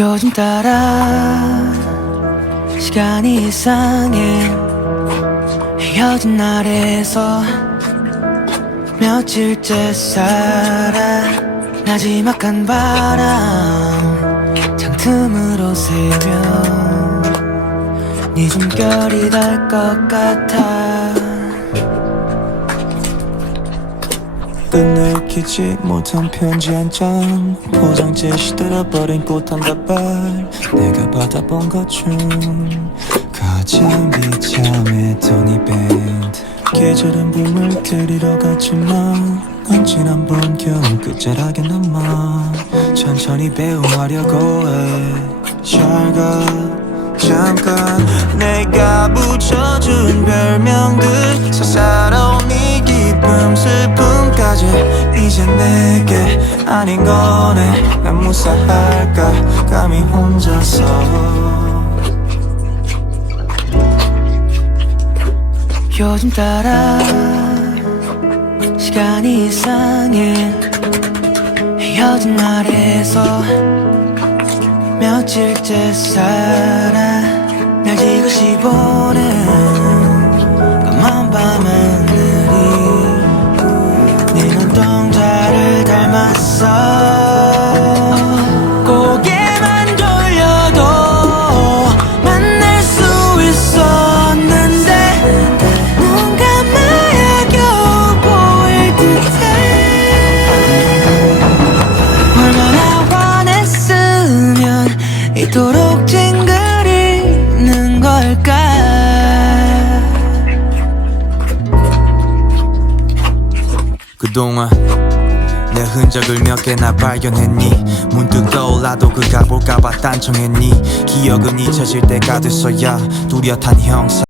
요즘 따라 시간이 이상해. 헤어진 날에서 며칠째 살아. 나지막한 바람 창틈으로 새면 네 숨결이 닿을 것 같아. 끝내키지 못한 편지 한 장, 포장지 시들어버린 꽃 한 다발, 내가 받아본 것 중 가장 비참했던 이 밴드. 계절은 봄을 그리러 갔지만 넌 지난번 겨울 끝자락에 남아. 천천히 배웅하려고 해. 잘 가 잠깐. 내가 붙여준 별명들 사사로운 이 기쁨 슬픔까지 이제 내게 아닌 거네. 난 무사할까 감히 혼자서. 요즘 따라 시간이 이상해. 헤어진 날에서 며칠째 살아. 날 지그시 보는 까만 밤하늘이 네 눈동자를 닮았어. 고개만 돌려도 만날 수 있었는데 눈 감아야 겨우 보일 듯해. 얼마나 원했으면 이토록 찡그리는 걸까. 그동안 내 흔적을 몇 개나 발견했니? 문득 떠올라도 그가 볼까봐 딴청했니? 기억은 잊혀질 때가 됐어야 뚜렷한 형상.